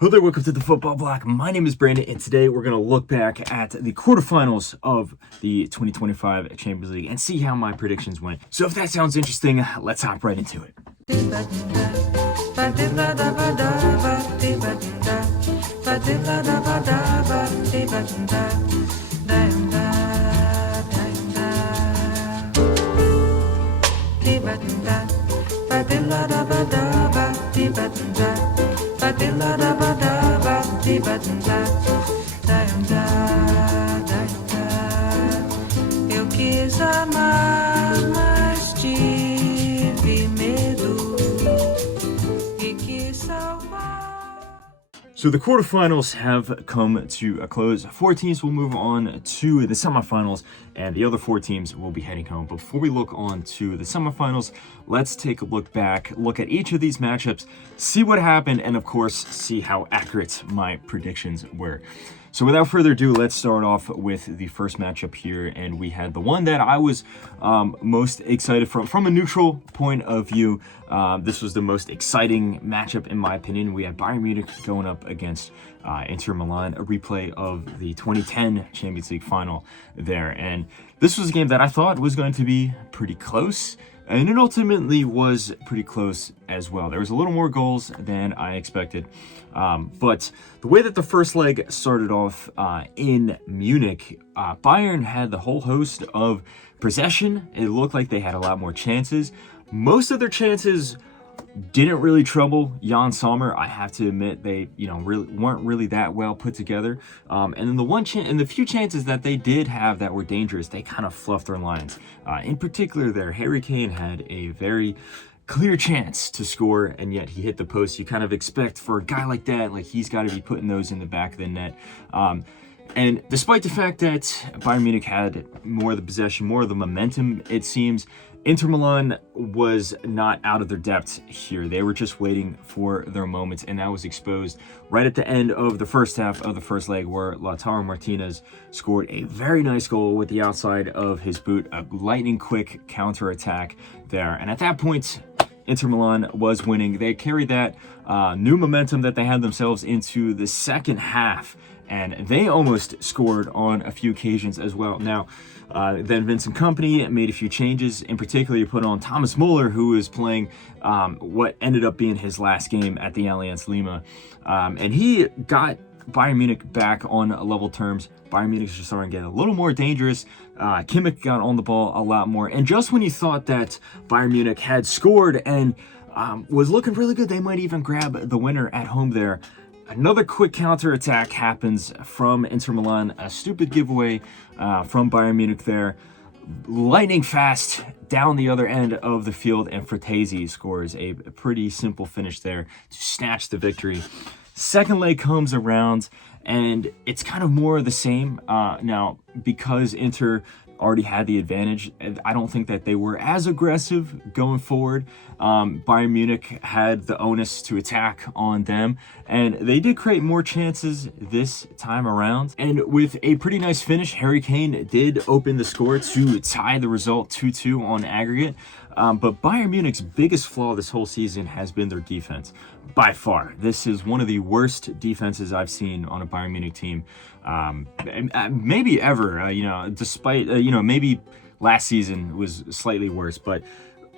Hello there, welcome to the Football Bloc. My name is Brandon, and today we're going to look back at the quarterfinals of the 2025 Champions League and see how my predictions went. So if that sounds interesting, let's hop right into it. Eu quis amar, mas tive medo e quis salvar. So the quarterfinals have come to a close. 4 teams will move on to the semifinals, and the other 4 teams will be heading home. Before we look on to the semifinals, let's take a look back, look at each of these matchups, see what happened, and of course, see how accurate my predictions were. So without further ado, let's start off with the first matchup here, and we had the one that I was most excited from a neutral point of view. This was the most exciting matchup in my opinion. We had Bayern Munich going up against Inter Milan, a replay of the 2010 Champions League final there, and this was a game that I thought was going to be pretty close. And it ultimately was pretty close as well. There was a little more goals than I expected. But the way that the first leg started off in Munich, Bayern had the whole host of possession. It looked like they had a lot more chances. Most of their chances didn't really trouble Jan Sommer. I have to admit they, weren't really that well put together. And then the few chances that they did have that were dangerous, they kind of fluffed their lines. In particular, there, Harry Kane had a very clear chance to score, and yet he hit the post. You kind of expect for a guy like that, like he's got to be putting those in the back of the net. And despite the fact that Bayern Munich had more of the possession, more of the momentum, it seems, Inter Milan was not out of their depth here. They were just waiting for their moments, and that was exposed right at the end of the first half of the first leg, where Lautaro Martinez scored a very nice goal with the outside of his boot, a lightning-quick counter-attack there. And at that point, Inter Milan was winning. They carried that new momentum that they had themselves into the second half, and they almost scored on a few occasions as well. Now, then Vincent Kompany made a few changes. In particular, he put on Thomas Muller, who was playing what ended up being his last game at the Allianz Lima. And he got Bayern Munich back on level terms. Bayern Munich was starting to get a little more dangerous. Kimmich got on the ball a lot more. And just when you thought that Bayern Munich had scored and was looking really good, they might even grab the winner at home there, another quick counter-attack happens from Inter Milan, a stupid giveaway from Bayern Munich there. Lightning fast down the other end of the field, and Fratesi scores a pretty simple finish there to snatch the victory. Second leg comes around, and it's kind of more of the same. Now, because Inter already had the advantage, I don't think that they were as aggressive going forward. Bayern Munich had the onus to attack on them, and they did create more chances this time around. And with a pretty nice finish, Harry Kane did open the score to tie the result 2-2 on aggregate. But Bayern Munich's biggest flaw this whole season has been their defense. By far, this is one of the worst defenses I've seen on a Bayern Munich team, maybe ever. Despite maybe last season was slightly worse, but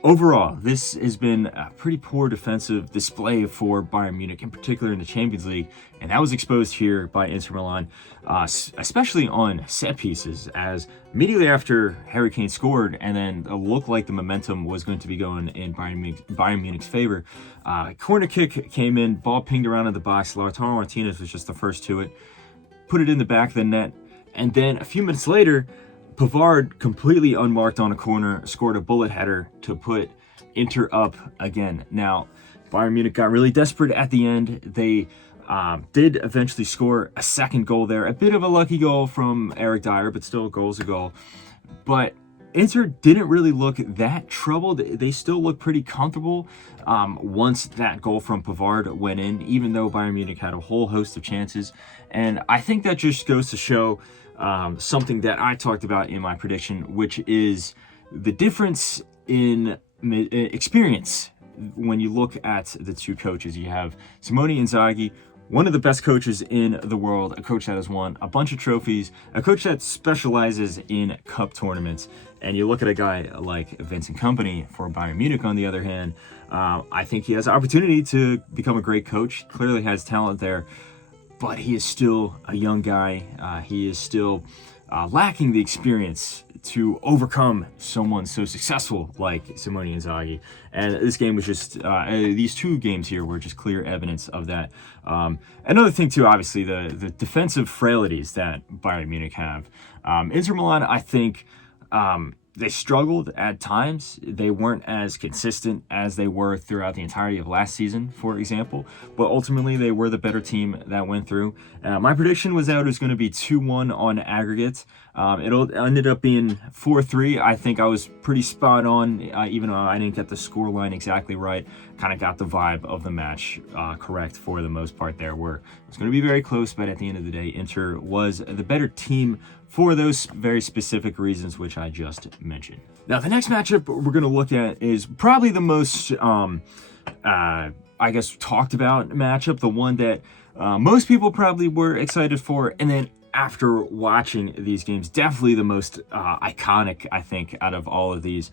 overall, this has been a pretty poor defensive display for Bayern Munich, in particular in the Champions League, and that was exposed here by Inter Milan, especially on set pieces, as immediately after Harry Kane scored, and then it looked like the momentum was going to be going in Bayern Munich's favor. Corner kick came in, ball pinged around in the box. Lautaro Martinez was just the first to it, put it in the back of the net, and then a few minutes later, Pavard, completely unmarked on a corner, scored a bullet header to put Inter up again. Now, Bayern Munich got really desperate at the end. They did eventually score a second goal there. A bit of a lucky goal from Eric Dyer, but still a goal's a goal. But Inter didn't really look that troubled. They still looked pretty comfortable once that goal from Pavard went in, even though Bayern Munich had a whole host of chances. And I think that just goes to show something that I talked about in my prediction, which is the difference in experience when you look at the two coaches. You have Simone Inzaghi, one of the best coaches in the world, a coach that has won a bunch of trophies, a coach that specializes in cup tournaments. And you look at a guy like Vincent Kompany for Bayern Munich, on the other hand, I think he has an opportunity to become a great coach. Clearly has talent there, but he is still a young guy. He is still lacking the experience to overcome someone so successful like Simone Inzaghi. And this game was just, these two games here were just clear evidence of that. Another thing too, obviously, the defensive frailties that Bayern Munich have. Inter Milan, I think, they struggled at times. They weren't as consistent as they were throughout the entirety of last season, for example. But ultimately, they were the better team that went through. My prediction was that it was going to be 2-1 on aggregate. It ended up being 4-3. I think I was pretty spot on, even though I didn't get the score line exactly right. Kind of got the vibe of the match correct for the most part there, where it was going to be very close, but at the end of the day, Inter was the better team for those very specific reasons which I just mentioned. Now, the next matchup we're going to look at is probably the most, I guess, talked about matchup, the one that most people probably were excited for, and then after watching these games, definitely the most iconic, I think, out of all of these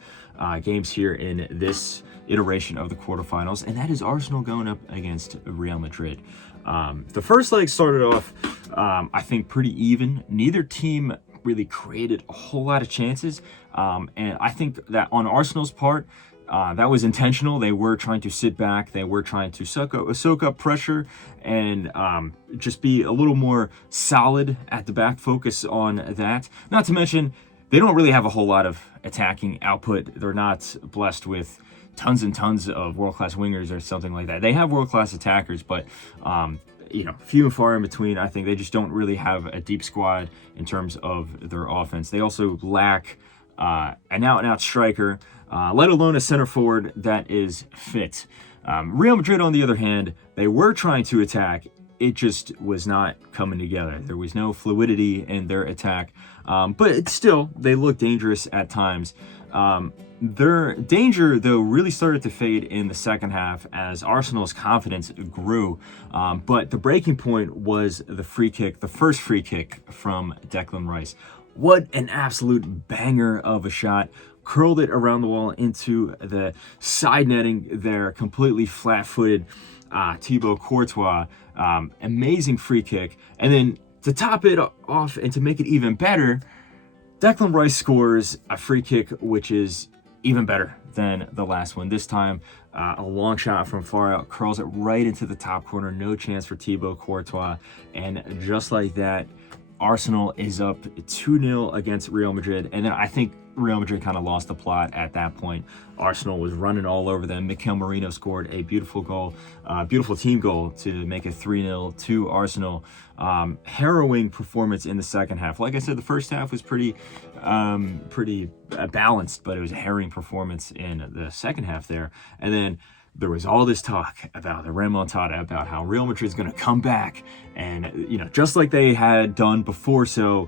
games here in this iteration of the quarterfinals, and that is Arsenal going up against Real Madrid. The first leg started off, I think, pretty even. Neither team really created a whole lot of chances, and I think that on Arsenal's part, that was intentional. They were trying to sit back. They were trying to soak up pressure and just be a little more solid at the back, focus on that. Not to mention, they don't really have a whole lot of attacking output. They're not blessed with tons and tons of world-class wingers or something like that. They have world-class attackers, but few and far in between. I think they just don't really have a deep squad in terms of their offense. They also lack an out-and-out striker, let alone a center forward that is fit. Real Madrid, on the other hand, they were trying to attack. It just was not coming together. There was no fluidity in their attack, but still, they looked dangerous at times. Their danger, though, really started to fade in the second half as Arsenal's confidence grew. But the breaking point was the first free kick from Declan Rice. What an absolute banger of a shot. Curled it around the wall into the side netting there, completely flat-footed. Thibaut Courtois, amazing free kick. And then to top it off and to make it even better, Declan Rice scores a free kick, which is even better than the last one. This time, a long shot from far out, curls it right into the top corner. No chance for Thibaut Courtois. And just like that, Arsenal is up 2-0 against Real Madrid. And then I think Real Madrid kind of lost the plot at that point. Arsenal was running all over them. Mikel Merino scored a beautiful goal, beautiful team goal to make it 3-0 to Arsenal. Harrowing performance in the second half. Like I said, the first half was pretty balanced, but it was a harrowing performance in the second half there. And then there was all this talk about the remontada, about how Real Madrid's going to come back, and just like they had done before, so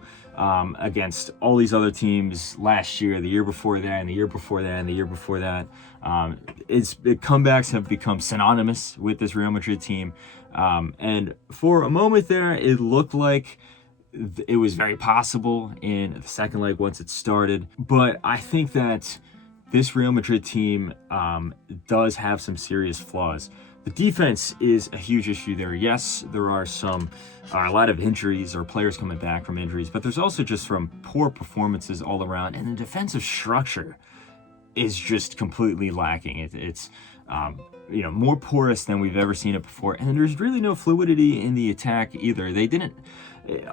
against all these other teams last year, the year before that, and the year before that, and the year before that, comebacks have become synonymous with this Real Madrid team. And for a moment there, it looked like it was very possible in the second leg once it started, but I think that this Real Madrid team does have some serious flaws. The defense is a huge issue there. Yes, there are a lot of injuries or players coming back from injuries, but there's also just from poor performances all around, and the defensive structure is just completely lacking. It's more porous than we've ever seen it before, and there's really no fluidity in the attack either.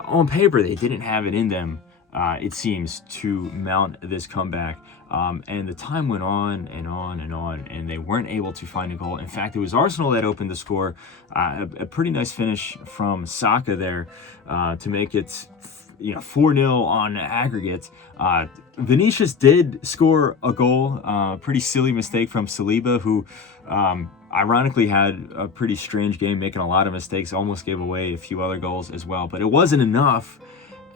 On paper, they didn't have it in them, it seems, to mount this comeback. And the time went on and on and on, and they weren't able to find a goal. In fact, it was Arsenal that opened the score. A pretty nice finish from Saka there to make it 4-0 on aggregate. Vinicius did score a goal. Pretty silly mistake from Saliba, who ironically had a pretty strange game, making a lot of mistakes, almost gave away a few other goals as well. But it wasn't enough.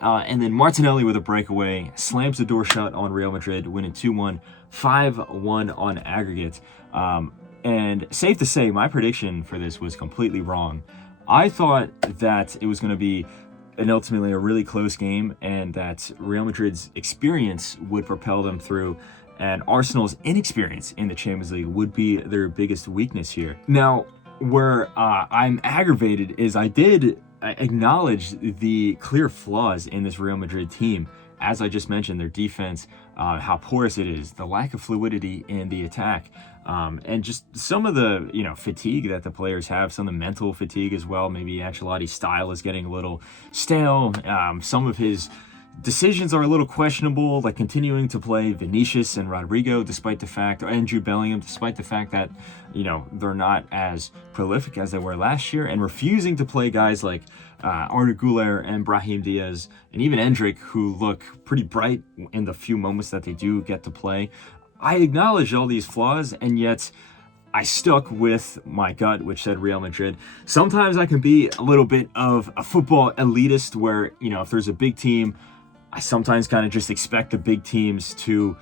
And then Martinelli with a breakaway slams the door shut on Real Madrid, winning 2-1, 5-1 on aggregate. And safe to say, my prediction for this was completely wrong. I thought that it was going to be ultimately a really close game, and that Real Madrid's experience would propel them through, and Arsenal's inexperience in the Champions League would be their biggest weakness here. Now, where I'm aggravated is I did acknowledge the clear flaws in this Real Madrid team. As I just mentioned, their defense, how porous it is, the lack of fluidity in the attack, and just some of the fatigue that the players have, some of the mental fatigue as well. Maybe Ancelotti's style is getting a little stale. Some of his decisions are a little questionable, like continuing to play Vinicius and Rodrigo despite the fact, and Jude Bellingham, despite the fact that they're not as prolific as they were last year, and refusing to play guys like Arda Güler and Brahim Diaz and even Endrick, who look pretty bright in the few moments that they do get to play. I acknowledge all these flaws, and yet I stuck with my gut, which said Real Madrid. Sometimes I can be a little bit of a football elitist where, if there's a big team, I sometimes kind of just expect the big teams to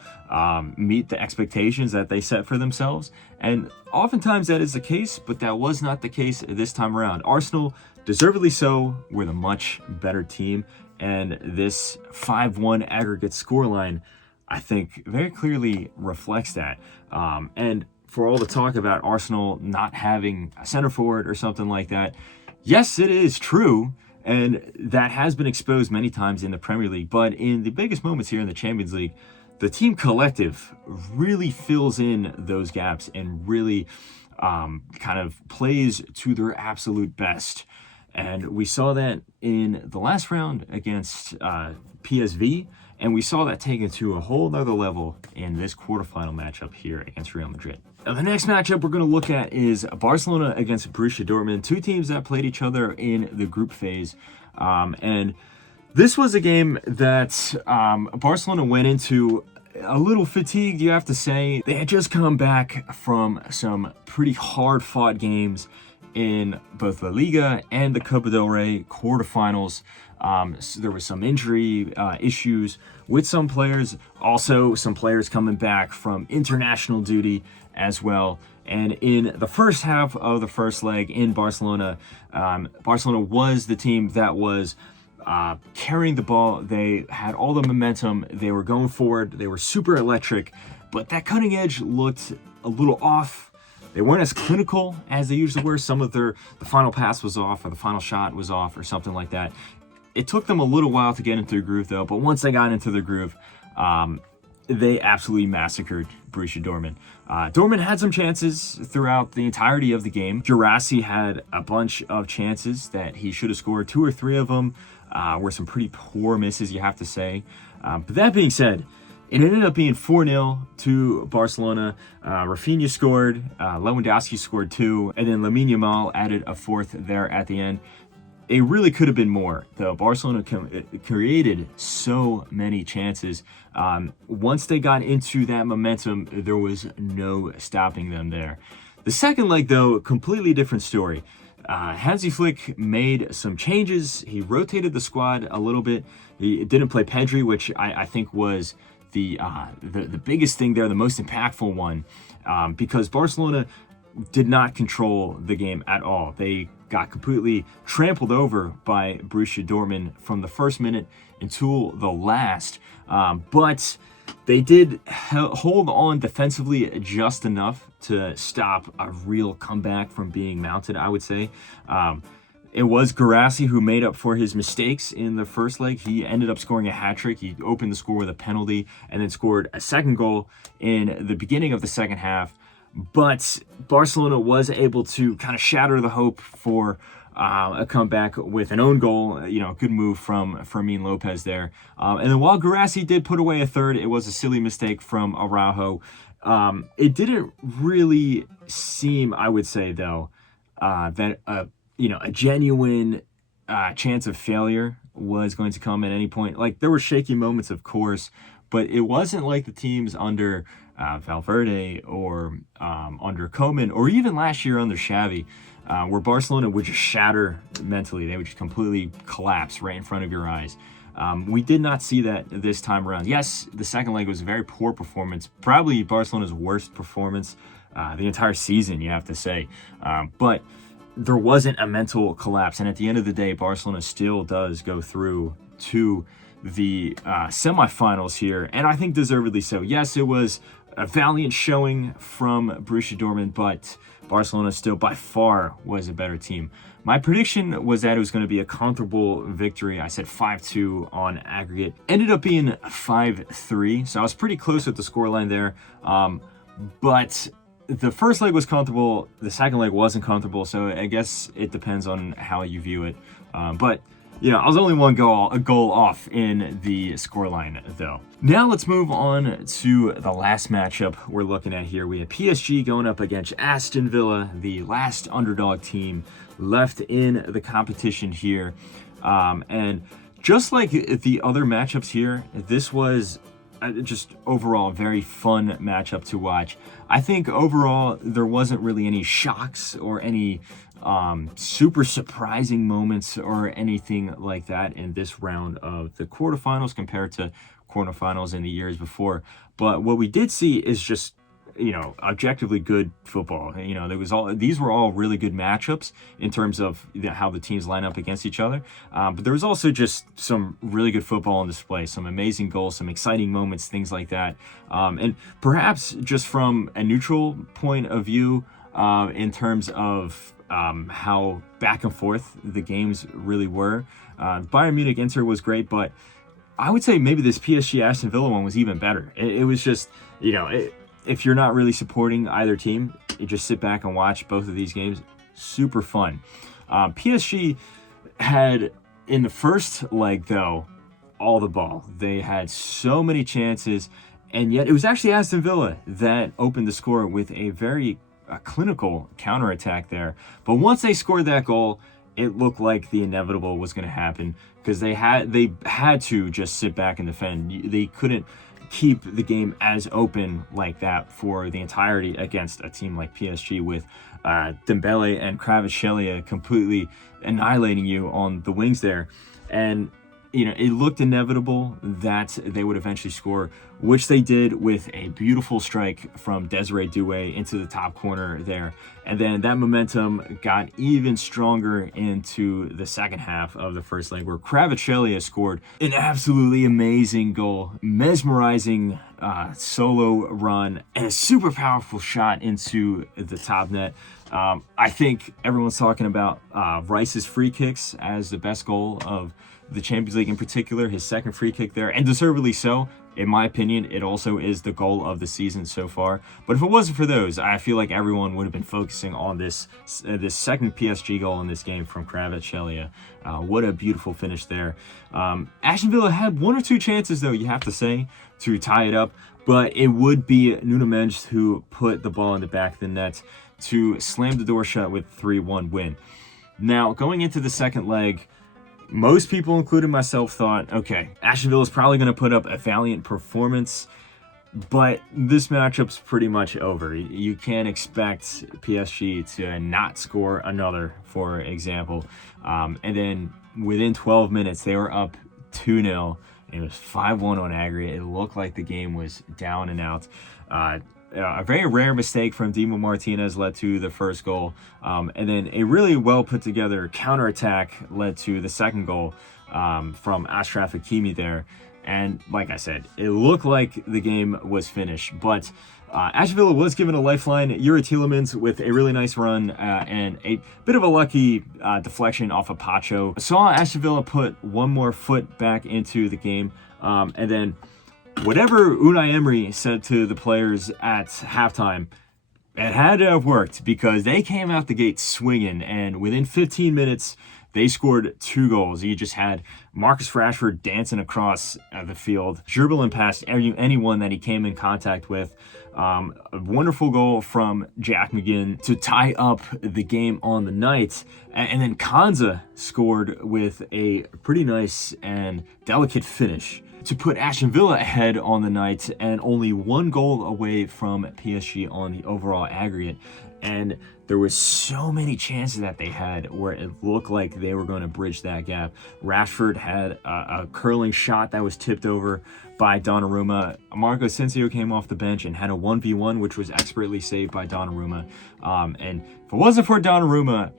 meet the expectations that they set for themselves. And oftentimes that is the case, but that was not the case this time around. Arsenal, deservedly so, were the much better team. And this 5-1 aggregate scoreline, I think, very clearly reflects that. And for all the talk about Arsenal not having a center forward or something like that, yes, it is true. And that has been exposed many times in the Premier League. But in the biggest moments here in the Champions League, the team collective really fills in those gaps and really kind of plays to their absolute best. And we saw that in the last round against PSV. And we saw that taken to a whole nother level in this quarterfinal matchup here against Real Madrid. Now, the next matchup we're going to look at is Barcelona against Borussia Dortmund, two teams that played each other in the group phase. And this was a game that Barcelona went into a little fatigued, you have to say. They had just come back from some pretty hard-fought games in both La Liga and the Copa del Rey quarterfinals. So there was some injury issues with some players, also some players coming back from international duty as well. And in the first half of the first leg in Barcelona, Barcelona was the team that was carrying the ball. They had all the momentum. They were going forward. They were super electric, but that cutting edge looked a little off. They weren't as clinical as they usually were. Some of the final pass was off, or the final shot was off, or something like that. It took them a little while to get into the groove, though. But once they got into the groove, they absolutely massacred Borussia Dortmund. Dortmund had some chances throughout the entirety of the game. Guirassy had a bunch of chances that he should have scored. 2 or 3 of them were some pretty poor misses, you have to say. But that being said, it ended up being 4-0 to Barcelona. Rafinha scored, Lewandowski scored 2, and then Lamine Yamal added a 4th there at the end. It really could have been more, though. Barcelona created so many chances. Once they got into that momentum, there was no stopping them there. The second leg, though, completely different story. Hansi Flick made some changes. He rotated the squad a little bit. He didn't play Pedri, which I think was the biggest thing there, the most impactful one, because Barcelona did not control the game at all. They got completely trampled over by Borussia Dortmund from the first minute until the last. But they did hold on defensively just enough to stop a real comeback from being mounted, I would say. It was Guirassy who made up for his mistakes in the first leg. He ended up scoring a hat-trick. He opened the score with a penalty and then scored a second goal in the beginning of the second half. But Barcelona was able to kind of shatter the hope for a comeback with an own goal. Good move from Fermin Lopez there. And then while Guirassy did put away a third, it was a silly mistake from Araujo. It didn't really seem, I would say, though, that a genuine chance of failure was going to come at any point. Like, there were shaky moments, of course, but it wasn't like the teams under Valverde or under Koeman, or even last year under Xavi, where Barcelona would just shatter mentally. They would just completely collapse right in front of your eyes. We did not see that this time around. Yes, the second leg was a very poor performance, probably Barcelona's worst performance the entire season, you have to say. But there wasn't a mental collapse. And at the end of the day, Barcelona still does go through to the semifinals here, and I think deservedly so. Yes, it was a valiant showing from Borussia Dortmund, but Barcelona still by far was a better team. My prediction was that it was going to be a comfortable victory. I said 5-2 on aggregate. Ended up being 5-3, so I was pretty close with the scoreline there. But the first leg was comfortable, the second leg wasn't comfortable, so I guess it depends on how you view it. But I was only a goal off in the scoreline, though. Now let's move on to the last matchup we're looking at here. We have PSG going up against Aston Villa, the last underdog team left in the competition here. And just like the other matchups here, this was just overall a very fun matchup to watch. I think overall there wasn't really any shocks or any super surprising moments or anything like that in this round of the quarterfinals compared to quarterfinals in the years before. But what we did see is just objectively good football. These were all really good matchups in terms of how the teams line up against each other. But there was also just some really good football on display, some amazing goals, some exciting moments, things like that. And perhaps just from a neutral point of view, in terms of how back and forth the games really were. Bayern Munich Inter was great, but I would say maybe this PSG Aston Villa one was even better. It was just, if you're not really supporting either team, you just sit back and watch both of these games. Super fun. PSG had, in the first leg, though, all the ball. They had so many chances, and yet it was actually Aston Villa that opened the score with a very clinical counterattack there. But once they scored that goal, it looked like the inevitable was going to happen, because they had to just sit back and defend. They couldn't keep the game as open like that for the entirety against a team like PSG with Dembele and Kvaratskhelia completely annihilating you on the wings there. And it looked inevitable that they would eventually score, which they did with a beautiful strike from Desiree Doué into the top corner there. And then that momentum got even stronger into the second half of the first leg, where Kvaratskhelia scored an absolutely amazing goal, mesmerizing solo run, and a super powerful shot into the top net. I think everyone's talking about Rice's free kicks as the best goal of the Champions League in particular, his second free kick there, and deservedly so. In my opinion, it also is the goal of the season so far. But if it wasn't for those, I feel like everyone would have been focusing on this second PSG goal in this game from Kvaratskhelia. What a beautiful finish there. Aston Villa had one or two chances, though, you have to say, to tie it up, but it would be Nuno Mendes who put the ball in the back of the net to slam the door shut with 3-1 win. Now, going into the second leg, most people, including myself, thought, okay, Aston Villa is probably going to put up a valiant performance, but this matchup's pretty much over. You can't expect PSG to not score another, for example. And then within 12 minutes, they were up 2-0. It was 5-1 on aggregate. It looked like the game was down and out. A very rare mistake from Dimo Martinez led to the first goal. And then a really well put together counterattack led to the second goal from Achraf Hakimi there. And like I said, it looked like the game was finished. But Aston Villa was given a lifeline. Yuri Tielemans with a really nice run and a bit of a lucky deflection off of Pacho. Saw Aston Villa put one more foot back into the game. And then whatever Unai Emery said to the players at halftime, it had to have worked, because they came out the gate swinging, and within 15 minutes, they scored 2 goals. You just had Marcus Rashford dancing across the field, dribbling past anyone that he came in contact with. A wonderful goal from Jack McGinn to tie up the game on the night. And then Konza scored with a pretty nice and delicate finish to put Aston Villa ahead on the night, and only 1 goal away from PSG on the overall aggregate. And there was so many chances that they had where it looked like they were going to bridge that gap. Rashford had a curling shot that was tipped over by Donnarumma. Marco Asensio came off the bench and had a 1v1, which was expertly saved by Donnarumma. And if it wasn't for Donnarumma,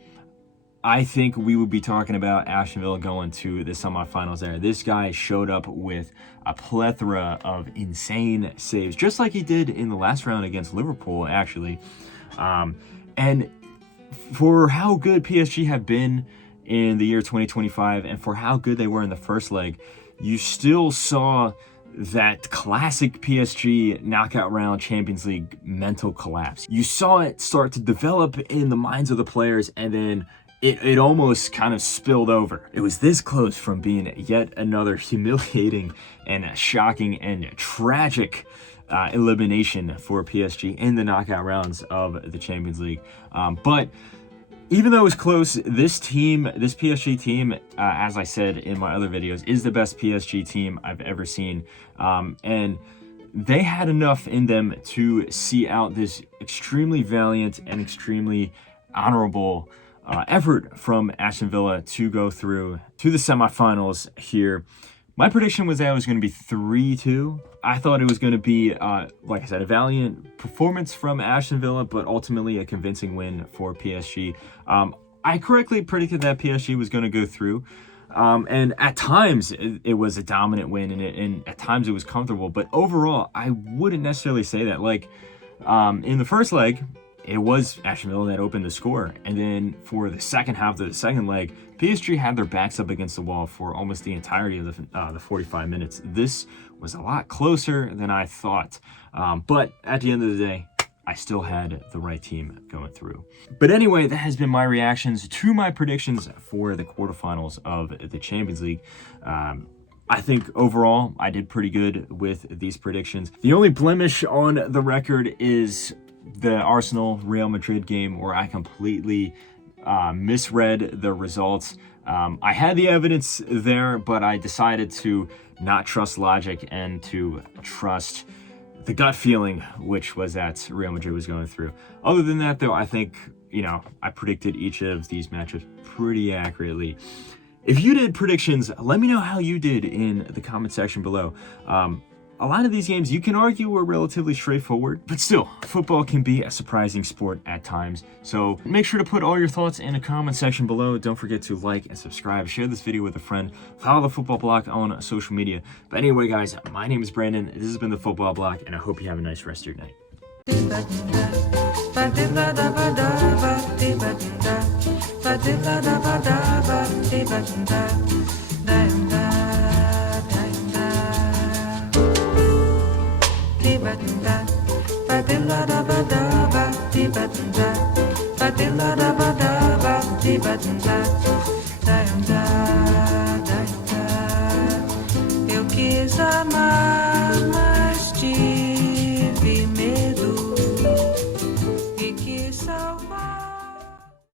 I think we would be talking about Aston Villa going to the semifinals there. This guy showed up with a plethora of insane saves, just like he did in the last round against Liverpool, actually. And for how good PSG have been in the year 2025 and for how good they were in the first leg, you still saw that classic PSG knockout round Champions League mental collapse. You saw it start to develop in the minds of the players, and then it almost kind of spilled over. It was this close from being yet another humiliating and shocking and tragic elimination for PSG in the knockout rounds of the Champions League. But even though it was close, this PSG team, as I said in my other videos, is the best PSG team I've ever seen. And they had enough in them to see out this extremely valiant and extremely honorable effort from Aston Villa to go through to the semifinals here. My prediction was that it was going to be 3-2. I thought it was going to be, like I said, a valiant performance from Aston Villa, but ultimately a convincing win for PSG. I correctly predicted that PSG was going to go through. And at times it was a dominant win, and at times it was comfortable. But overall, I wouldn't necessarily say that. Like in the first leg, it was Aston Villa that opened the score. And then for the second half of the second leg, PSG had their backs up against the wall for almost the entirety of the 45 minutes. This was a lot closer than I thought. But at the end of the day, I still had the right team going through. But anyway, that has been my reactions to my predictions for the quarterfinals of the Champions League. I think overall, I did pretty good with these predictions. The only blemish on the record is the Arsenal-Real Madrid game, where I completely misread the results. I had the evidence there, but I decided to not trust logic and to trust the gut feeling, which was that Real Madrid was going through. Other than that, though, I think, I predicted each of these matchups pretty accurately. If you did predictions, let me know how you did in the comment section below. A lot of these games you can argue were relatively straightforward, but still, football can be a surprising sport at times. So make sure to put all your thoughts in the comment section below. Don't forget to like and subscribe, share this video with a friend, follow the Football Bloc on social media. But anyway, guys, my name is Brandon. This has been the Football Bloc, and I hope you have a nice rest of your night. Eu quis amar.